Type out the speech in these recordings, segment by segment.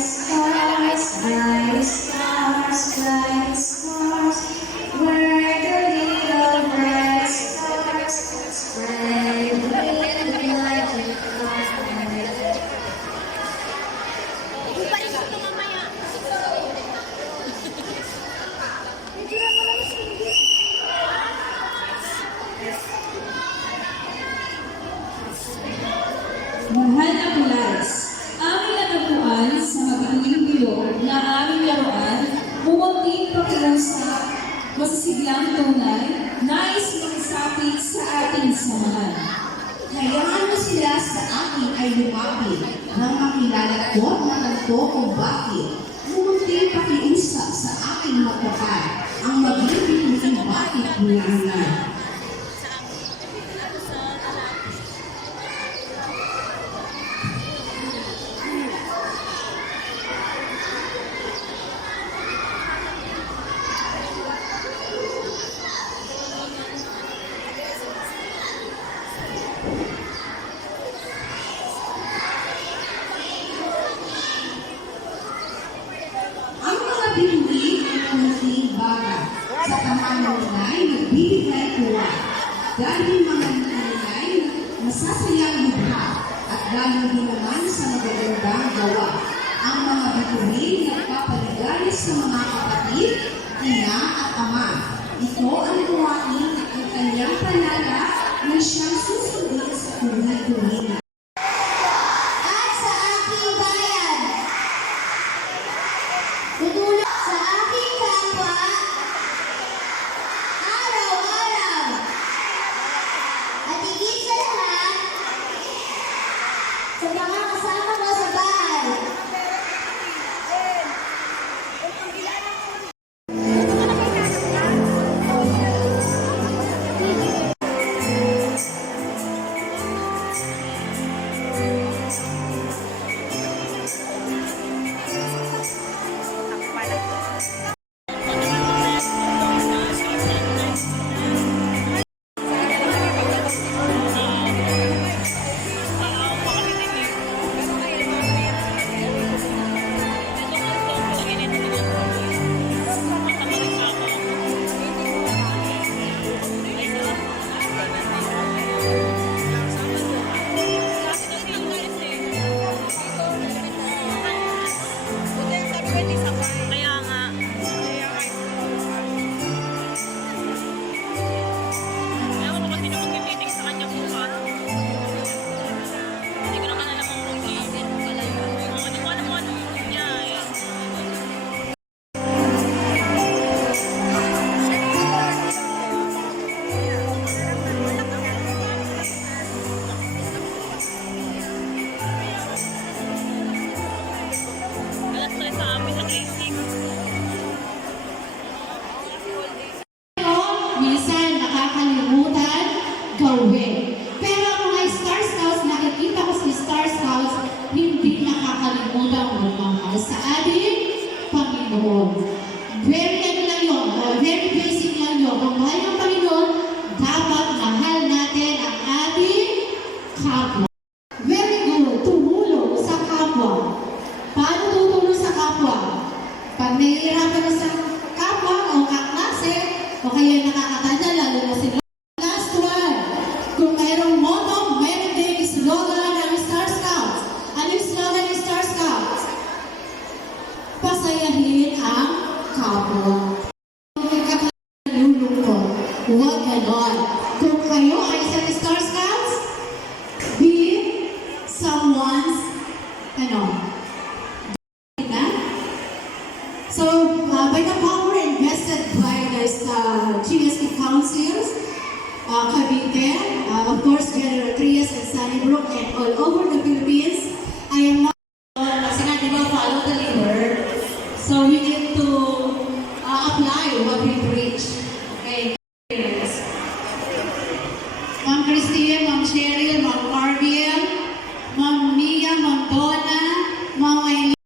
bright stars, bright stars, where the little bright stars spread with the magic carpet. Ibalik ko ito mamaya. Mahal na Class, aming natagpuan sa magiging bilog na aming laruan, mumunting pakiusap, masisiglang tunay, nais makisapit sa ating samahan. Hayaan mo sila sa akin ay lumapit nang makilala ko at matanto kung bakit. Mumunting pakiusap sa aking magkakal ang magbibigay bakit bulangan. Binilig ng kunting baga sa tamanong nilay nagbibigay kuwa. Dahil mga nilay masasayang lubha at dahil din naman sa magagandang gawa. Ang mga bituin nagpapaligayas sa mga kapatid, ina at ama. Ito ang gawain at ang kanyang panala na siyang susundin sa tuloy-tuloy. At sa aking bayan, tutulong sa aking kapwa, araw-araw, at higit sa lahat, sa mga kasama ko sa bahay. Kaya nga. Ewan ko ba sino mag-meeting sa kanya bukas. Hindi ko naman alam ang room niya. Hindi ko alam kung anong room niya eh. Alas 3 sa amin sa tracing. Minsan nakakalimutan gawin. Pero ang mga Star Scouts, nakikita ko si Star Scouts, hindi nakakalimutan magmahal sa ating Panginoon. Very ano lang yun, very basic lang yun. Ang mahal ng Panginoon, dapat mahal natin ang ating kapwa. Very good, tumulong sa kapwa. Paano tutulong sa kapwa? Pag nahihirapan na sa kapwa o kaklase, o kaya nakakatanda, lalo na si last one. Kung mayroong motto, mayroon din slogan ng Star Scouts. Ano yung slogan ng Star Scouts? Pasayahin ang kapwa. Kung may kaklase na lulungkot, huwag ganon. Kung kayo ay isang Star Scouts, be someone's, So, by the power invested by the GSP councils, Cavite, of course, General Trias and Sunnybrook, and all over the Philippines, I am not, kasi nga, di ba, follow the leader. So, we need to apply what we preach. Okay? Ma'am Christine, Ma'am Cheryl, Ma'am Carviel, Ma'am Mia, Ma'am Donna, Ma'am Aileen.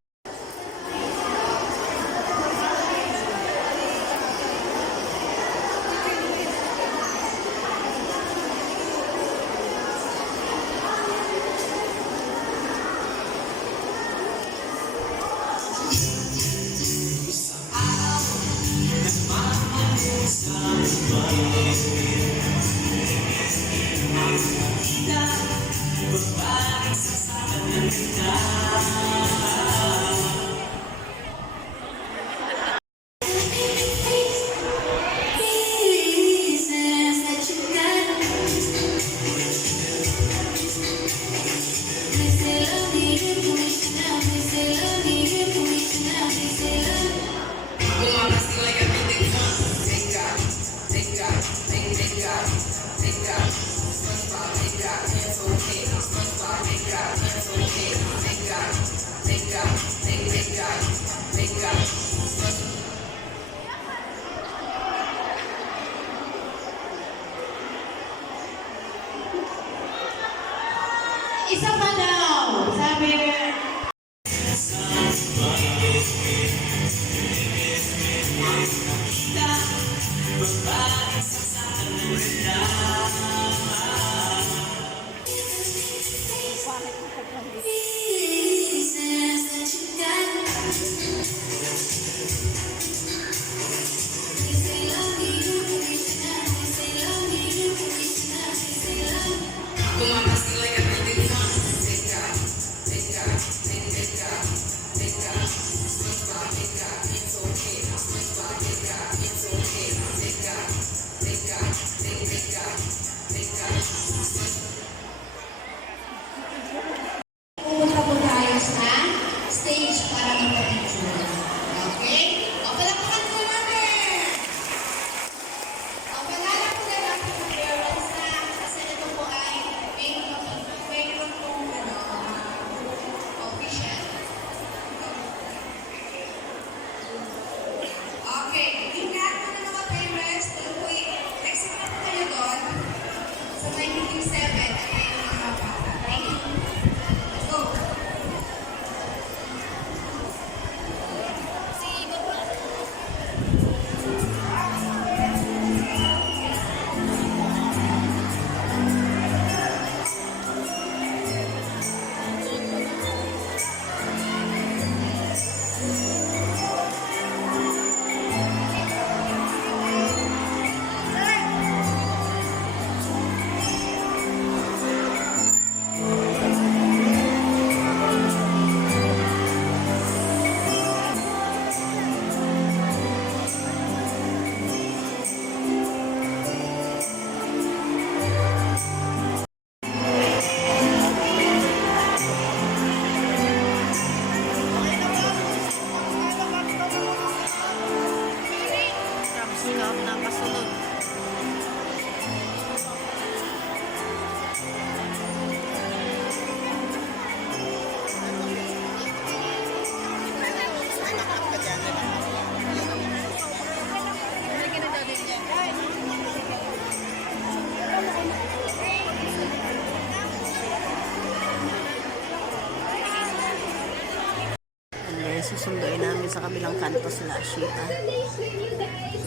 Susunduin namin sa kabilang kanto sila Shita.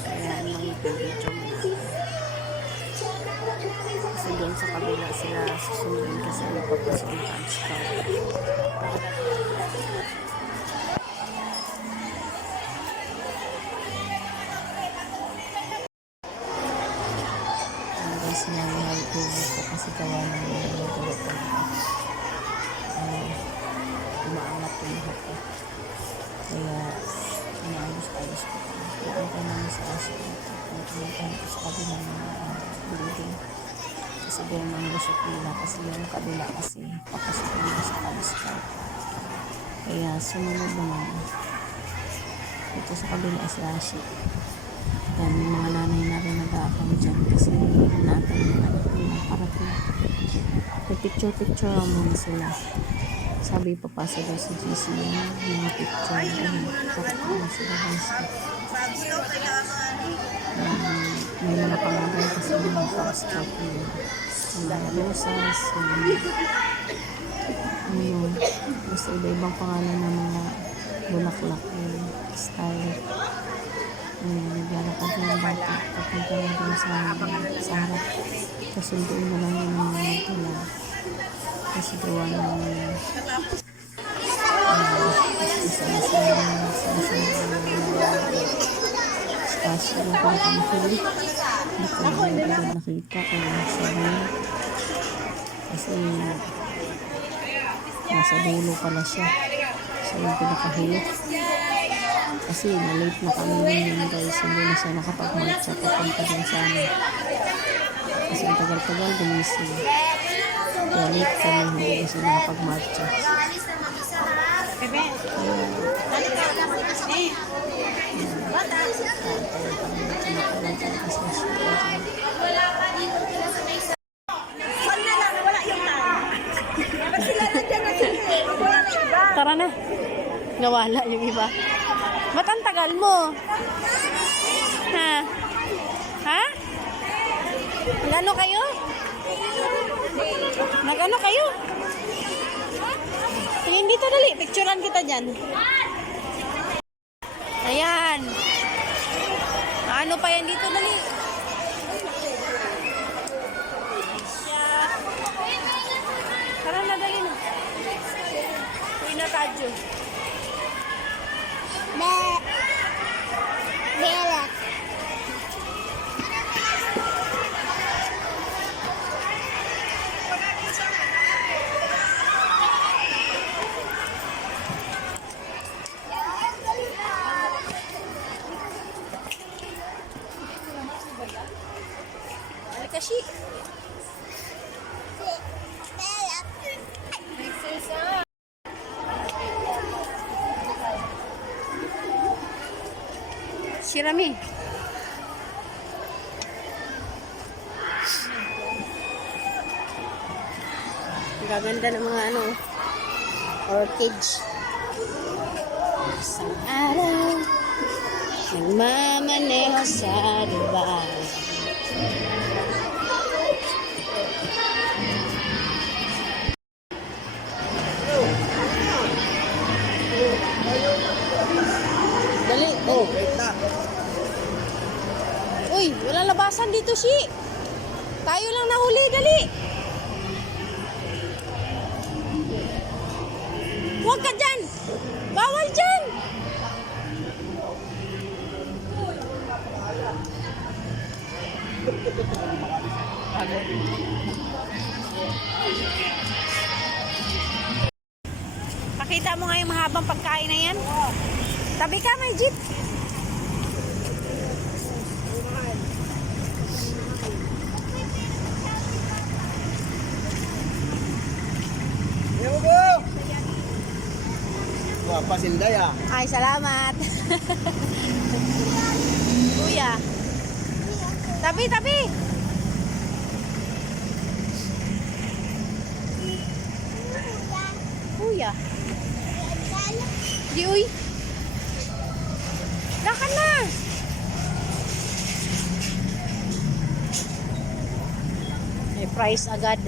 Kaya mag-video muna. Kasi doon sa kabila sila susunduin kasi magpapasok ng Scout. Guys, nangyayari ko kasi gawa ng mga umaangat yung buhok ko. Kaya, inaayos-ayos ko. Pupunta namin sa hospital. Pupunta ko sa kabilang building. Kasi doon ang lusot nila. Kasi yung kabila kasi papasok nila sa hospital. Kaya, sumunod naman. Ito sa kabila is Rashi. Yan, yung mga nanay na rin nag-aakam dyan. Kasi natin yung anak nila parating. Picture-picture muna sila. Sabi papasa daw sa GC yung mga picture. Pakatulong sila guys. May mga pangalan kasi yung mga passport yung mga rosas, yung basta iba-ibang pangalan ng mga bulaklak yung style. Naglalakad ng bata papunta na doon sa harap. Kasunduin na lang yung mga nagtula. Kasi gawa ng spasyo ng pangkangkuli. Hindi ko na nakita kung sabi kasi nasa dulo pala siya. So yung pinakahilip. Kasi na-late na kami yun guys. Hindi na siya nakapag-marcha papunta din sa amin. Kasi ang tagal-tagal gumising. Kaya late kami, hindi na siya nakapag-marcha. Tara na. Nawala yung iba. Ba't ang tagal mo? Ha? Ha? Nagano kayo? Nagano kayo? Tingin dito dali. Picturean kita dyan. Ayan. Ano pa yan dito dali? Tara na dali na. Uy na tadyo. Bella. Kasi Shirami. Gaganda ng mga orchids. Isang araw, nagmamaneho sa Dubai. Dali. Oh, wait na. Uy, wala labasan dito, Shi. Tayo lang nahuli, dali. Huwag ka dyan. Bawal dyan. Pakita mo nga yung mahabang pagkain na yan. Tabi ka, may jeep. Wah, pasinday ah. Ay, salamat. Kuya. Tabi, tabi. Kuya. Di, uy. Lakad na! May price agad.